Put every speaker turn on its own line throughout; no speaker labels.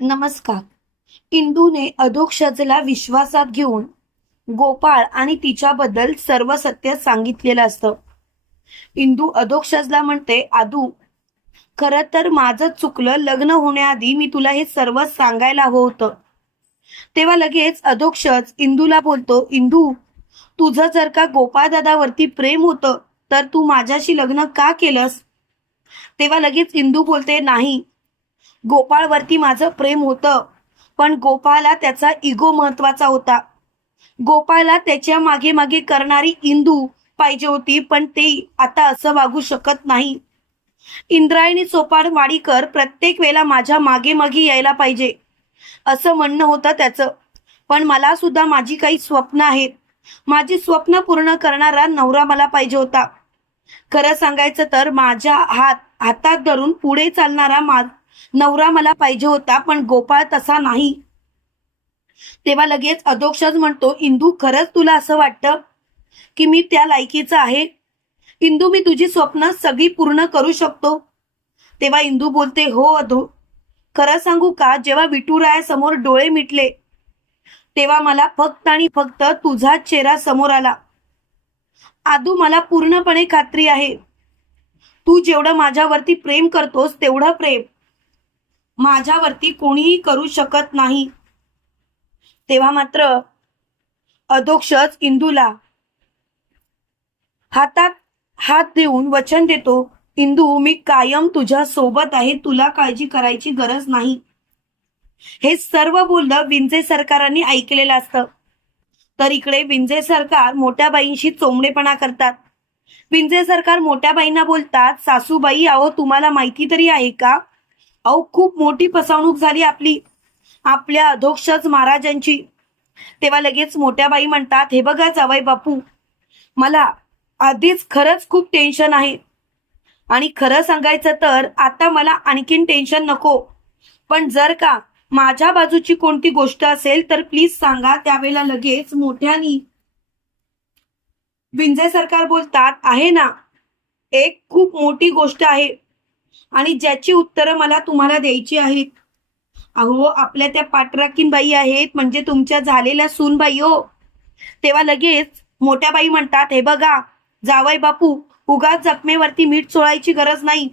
नमस्कार. इंदूने अधोक्षजला विश्वासात घेऊन गोपाळ आणि तिच्याबद्दल सर्व सत्य सांगितलेलं असतं. इंदू अधोक्षजला म्हणते आदू खरं तर माझं चुकलं लग्न होण्याआधी मी तुला हे सर्व सांगायला हवं होतं. तेव्हा लगेच अधोक्षज इंदूला बोलतो इंदू तुझं जर का गोपाळ दादावरती प्रेम होतं तर तू माझ्याशी लग्न का केलंस? तेव्हा लगेच इंदू बोलते नाही गोपाळवरती माझं प्रेम होतं. पण गोपाळला त्याचा इगो महत्त्वाचा होता. गोपाळला त्याच्यामागे मागे करणारी इंदू पाहिजे होती पण ते आता असं वागू शकत नाही. इंद्रायणी चोपाड वाडीकर प्रत्येक वेळेला माझ्या मागे मागे यायला पाहिजे. असं म्हणणं होतं त्याचं. पण मला सुद्धा माझी काही स्वप्न आहेत. माझी स्वप्न पूर्ण करणारा नवरा मला पाहिजे होता. खरं सांगायचं तर माझ्या हात हातात धरून पुढे चालणारा मा नवरा मला पाहिजे होता पण गोपाळ तसा नाही. तेव्हा लगेच अधोक्षज म्हणतो इंदू खरंच तुला असं वाटतं की मी त्या लायकीचा आहे? इंदू मी तुझी स्वप्न सगळी पूर्ण करू शकतो? तेव्हा इंदू बोलते हो अधो खरं सांगू का? जेव्हा विठुरायासमोर डोळे मिटले तेव्हा मला फक्त आणि फक्त तुझा चेहरा समोर आला. आदू मला पूर्णपणे खात्री आहे. तू जेवढं माझ्यावरती प्रेम करतोस तेवढं प्रेम. माझ्यावरती कोणीही करू शकत नाही. तेव्हा मात्र अधोक्षच इंदूला हातात हात देऊन वचन देतो इंदू मी कायम तुझ्या सोबत आहे तुला काळजी करायची गरज नाही. हे सर्व बोलणं विंजे सरकारांनी ऐकलेलं असतं. तर इकडे विंजे सरकार मोठ्या बाईंशी चोंबडेपणा करतात. विंजे सरकार मोठ्या बाईंना बोलतात सासूबाई अहो तुम्हाला माहिती तरी आहे का? अहो खूप मोठी फसवणूक झाली आपली. आपल्या अधोक्षज महाराजांची. तेव्हा लगेच मोठ्या बाई म्हणतात हे बघा जावई बापू मला आधीच खरंच खूप टेन्शन आहे. आणि खरं सांगायचं तर आता मला आणखीन टेन्शन नको. पण जर का माझ्या बाजूची कोणती गोष्ट असेल तर प्लीज सांगा. त्यावेळेला लगेच मोठ्यानी विंजे सरकार बोलतात आहे ना. एक खूप मोठी गोष्ट आहे. आणि ज्याची उत्तरं मला तुम्हाला द्यायची आहेत. अहो आपल्या त्या पाटराकीन बाई आहेत म्हणजे तुमच्या झालेल्या सूनबाई हो. तेव्हा लगेच मोठ्या बाई म्हणतात हे बघा जावय बापू उगाच जखमेवरती मीठ चोळायची गरज नाही.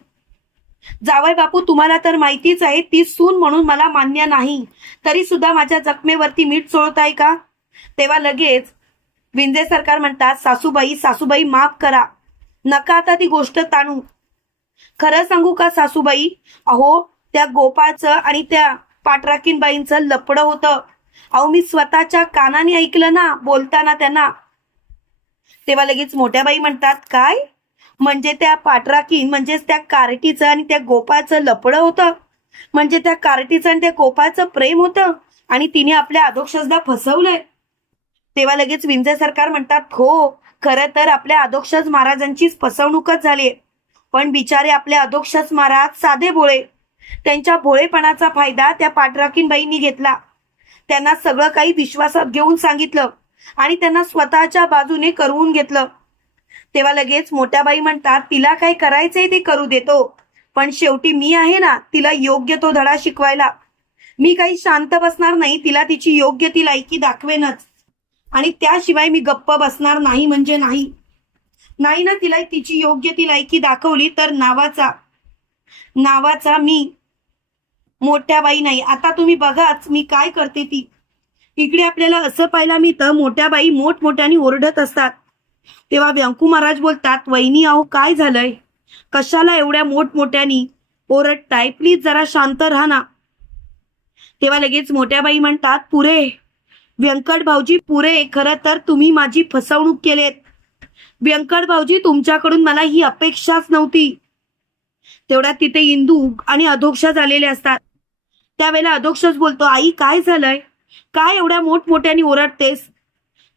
जावय बापू तुम्हाला तर माहितीच आहे ती सून म्हणून मला मान्य नाही. तरी सुद्धा माझ्या जखमेवरती मीठ चोळताय का? तेव्हा लगेच विंजे सरकार म्हणतात सासूबाई सासूबाई माफ करा. नका आता ती गोष्ट ताणू. खरं सांगू का सासूबाई? अहो त्या गोपाळचं आणि त्या पाटराकीनबाईंचं लपडं होतं. अहो मी स्वतःच्या कानाने ऐकलं ना बोलताना त्यांना. तेव्हा लगेच मोठ्या बाई म्हणतात काय? म्हणजे त्या पाटराकीन म्हणजेच त्या कार्टीचं आणि त्या गोपाळचं लपडं होतं? म्हणजे त्या कार्टीचं आणि त्या गोपाळचं प्रेम होतं? आणि तिने आपल्या अधोक्षजला फसवलंय. तेव्हा लगेच विंजे सरकार म्हणतात हो खरं तर आपल्या अधोक्षज महाराजांचीच फसवणूकच झालीय. पण बिचारे आपले अधोक्षज महाराज साधे भोळे. त्यांच्या भोळेपणाचा फायदा त्या पाठराकींबाईंनी घेतला. त्यांना सगळं काही विश्वासात घेऊन सांगितलं आणि त्यांना स्वतःच्या बाजूने करवून घेतलं. तेव्हा लगेच मोठ्या बाई म्हणतात तिला काय करायचंय ते करू देतो पण शेवटी मी आहे ना तिला योग्य तो धडा शिकवायला. मी काही शांत बसणार नाही तिला तिची योग्य ती लायकी दाखवेनच. आणि त्याशिवाय मी गप्प बसणार नाही म्हणजे नाही. नाही ना तिला तिची योग्य ती लायकी दाखवली तर नावाचा नावाचा मी मोठ्या बाई नाही. आता तुम्ही बघाच मी काय करते ती. इकडे आपल्याला असं पाहायला मिळतं मोठ्या बाई मोठमोठ्याने ओरडत असतात. तेव्हा व्यंकू महाराज बोलतात वहिनी अहो काय झालंय? कशाला एवढ्या मोठमोठ्यानी ओरडताय? प्लीज जरा शांत राहा ना. तेव्हा लगेच मोठ्या बाई म्हणतात पुरे व्यंकट भाऊजी पुरे खरं तर तुम्ही माझी फसवणूक केलेत. व्यंकट भाऊजी तुमच्याकडून मला ही अपेक्षाच नव्हती. तेवढ्यात तिथे इंदू आणि अधोक्षा झालेले असतात. त्यावेळेला अधोक्षच बोलतो आई काय झालंय? काय एवढ्या मोठमोठ्याने ओरडतेस?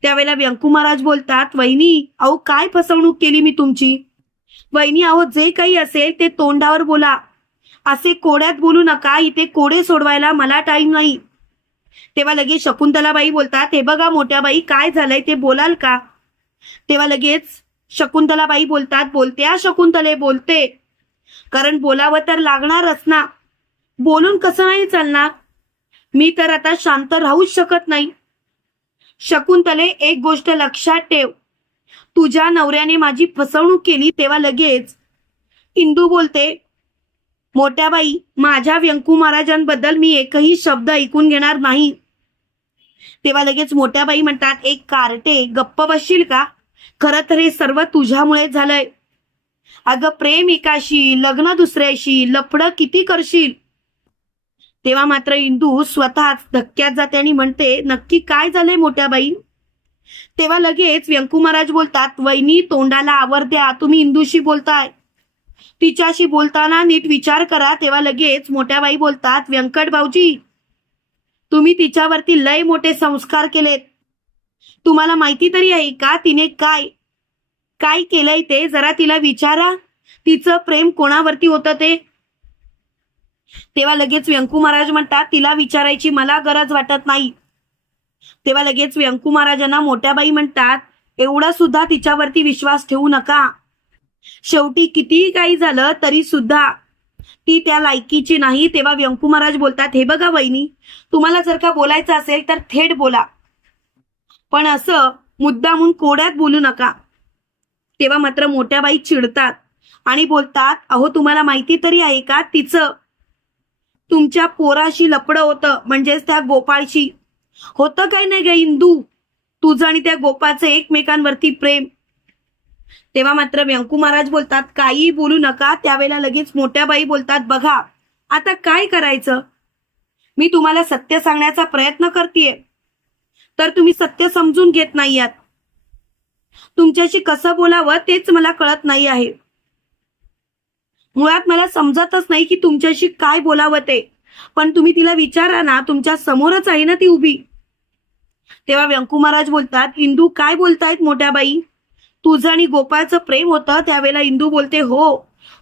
त्यावेळेला व्यंकू महाराज बोलतात वहिनी अहो काय फसवणूक केली मी तुमची? वहिनी अहो जे काही असेल ते तोंडावर बोला. असे कोड्यात बोलू नका इथे कोडे सोडवायला मला टाइम नाही. तेव्हा लगेच शकुंतलाबाई बोलतात हे बघा मोठ्या बाई काय झालंय ते बोलाल का? तेव्हा लगेच शकुंतलाबाई बोलतात बोलते शकुंतले बोलते. कारण बोलावं तर लागणारच ना. बोलून कसं नाही चालणार? मी तर आता शांत राहूच शकत नाही. शकुंतले एक गोष्ट लक्षात ठेव. तुझ्या नवऱ्याने माझी फसवणूक केली तेव्हा लगेच इंदू बोलते मोठ्या बाई माझ्या व्यंकू महाराजांबद्दल मी एकही शब्द ऐकून घेणार नाही. तेव्हा लगेच मोठ्या बाई म्हणतात एक कार्टे गप्प बसशील का? खरं तर हे सर्व तुझ्यामुळे झालंय. अगं प्रेम एकाशी लग्न दुसऱ्याशी लफडं किती करशील? तेव्हा मात्र इंदू स्वतःच धक्क्यात जाते आणि म्हणते नक्की काय झालंय मोठ्या बाई तेव्हा लगेच व्यंकू महाराज बोलतात वहिनी तोंडाला आवर द्या तुम्ही इंदूशी बोलताय. तिच्याशी बोलताना नीट विचार करा. तेव्हा लगेच मोठ्या बाई बोलतात व्यंकट भाऊजी तुम्ही तिच्यावरती लय मोठे संस्कार केलेत. तुम्हाला माहिती तरी आहे का तिने काय काय केलंय ते? जरा तिला विचारा. तिचं प्रेम कोणावरती होतं ते? तेव्हा लगेच व्यंकू महाराज म्हणतात तिला विचारायची मला गरज वाटत नाही. तेव्हा लगेच व्यंकू महाराजांना मोठ्याबाई म्हणतात एवढा सुद्धा तिच्यावरती विश्वास ठेवू नका. शेवटी कितीही काही झालं तरी सुद्धा ती त्या लायकीची नाही. तेव्हा व्यंकू महाराज बोलतात हे बघा वहिनी तुम्हाला जर का बोलायचं असेल तर थेट बोला. पण असं मुद्दामून कोड्यात बोलू नका. तेव्हा मात्र मोठ्या बाई चिडतात आणि बोलतात अहो तुम्हाला माहिती तरी आहे का? तिचं तुमच्या पोराशी लपडं होतं म्हणजेच त्या गोपाळशी. होतं काय नाही ग इंदू. तुझं आणि त्या गोपाचं एकमेकांवरती प्रेम. तेव्हा मात्र व्यंकू महाराज बोलतात काही बोलू नका त्यावेळेला लगेच मोठ्या बाई बोलतात बघा आता काय करायचं? मी तुम्हाला सत्य सांगण्याचा प्रयत्न करतेय तर तुम्ही सत्य समजून घेत नाही आहात. तुमच्याशी कसं बोलावं तेच मला कळत नाही आहे. मुळात मला समजतच नाही की तुमच्याशी काय बोलावं ते पण तुम्ही तिला विचारा ना तुमच्या समोरच आहे ना ती उभी. तेव्हा व्यंकू महाराज बोलतात इंदू काय बोलतायत मोठ्या बाई? तुझं आणि गोपाळचं प्रेम होतं त्यावेळेला इंदू बोलते हो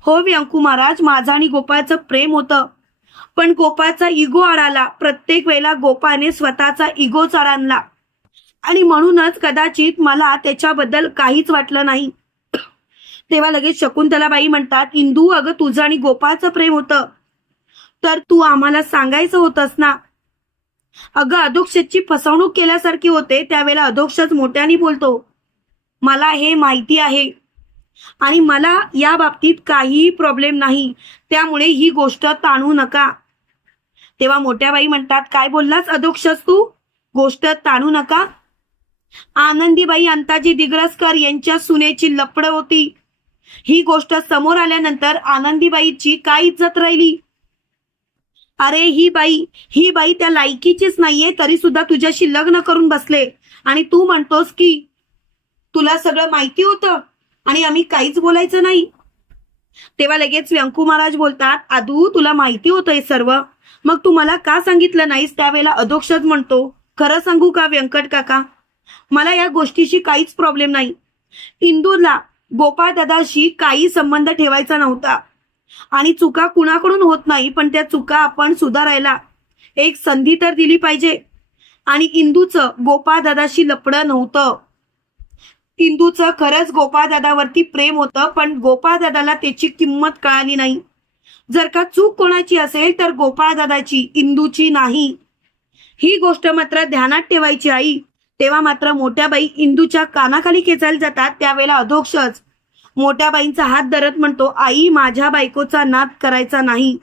हो व्यंकू महाराज माझं आणि गोपाळचं प्रेम होतं. पण गोपाळचा इगो आडाला प्रत्येक वेळेला गोपाळने स्वतःचा इगो आणला आणि म्हणूनच कदाचित मला त्याच्याबद्दल काहीच वाटलं नाही. तेव्हा लगेच शकुंतलाबाई म्हणतात इंदू अगं तुझं आणि गोपाळचं प्रेम होतं. तर तू आम्हाला सांगायचं होतंस ना? अगं अधोक्षची फसवणूक केल्यासारखी होते त्यावेळेला अधोक्षच मोठ्याने बोलतो मला हे माहिती आहे. आणि मला या बाबतीत काहीही प्रॉब्लेम नाही. त्यामुळे ही गोष्ट ताणू नका. तेव्हा मोठ्या बाई म्हणतात काय बोललास अधोक्षस तू? गोष्ट ताणू नका. आनंदीबाई अंताजी दिग्रसकर यांच्या सुनेची लपड होती. ही गोष्ट समोर आल्यानंतर आनंदीबाईची काय इज्जत राहिली? अरे ही बाई ही बाई त्या लायकीचीच नाहीये तरी सुद्धा तुझ्याशी लग्न करून बसले. आणि तू म्हणतोस की तुला सगळं माहिती होतं आणि आम्ही काहीच बोलायचं नाही. तेव्हा लगेच व्यंकू महाराज बोलतात आदू तुला माहिती होतं हे सर्व? मग तू मला का सांगितलं नाहीस त्यावेळेला अधोक्षच म्हणतो खरं सांगू का व्यंकट काका? मला या गोष्टीशी काहीच प्रॉब्लेम नाही. इंदूरला गोपाळ दादाशी काही संबंध ठेवायचा नव्हता. आणि चुका कुणाकडून होत नाही पण त्या चुका आपण सुधारायला एक संधी तर दिली पाहिजे. आणि इंदूचं गोपाळ दादाशी लपडं नव्हतं. इंदूचं खरंच गोपाळदादावरती प्रेम होतं पण गोपाळदादाला त्याची किंमत कळाली नाही. जर का चूक कोणाची असेल तर गोपाळदादाची इंदूची नाही. ही गोष्ट मात्र ध्यानात ठेवायची आई. तेव्हा मात्र मोठ्या बाई इंदूच्या कानाखाली खेचायला जातात त्यावेळेला अधोक्षच. मोठ्या बाईंचा हात धरत म्हणतो आई माझ्या बायकोचा नाद करायचा नाही.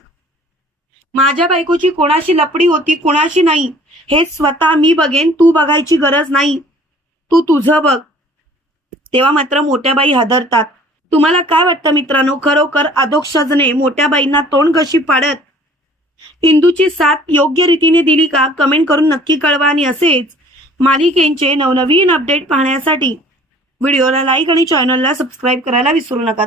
माझ्या बायकोची कोणाशी लपडी होती कोणाशी नाही. हे स्वतः मी बघेन तू बघायची गरज नाही. तू तुझं बघ. तेव्हा मात्र मोठ्या बाई हादरतात. तुम्हाला काय वाटतं मित्रांनो? खरोखर अधोक्षजने मोठ्या बाईंना तोंड कशी पाडत इंदूची साथ योग्य रीतीने दिली का? कमेंट करून नक्की कळवा आणि असेच मालिकेंचे नवनवीन अपडेट पाहण्यासाठी. व्हिडिओला लाईक आणि चॅनलला सबस्क्राईब करायला विसरू नका.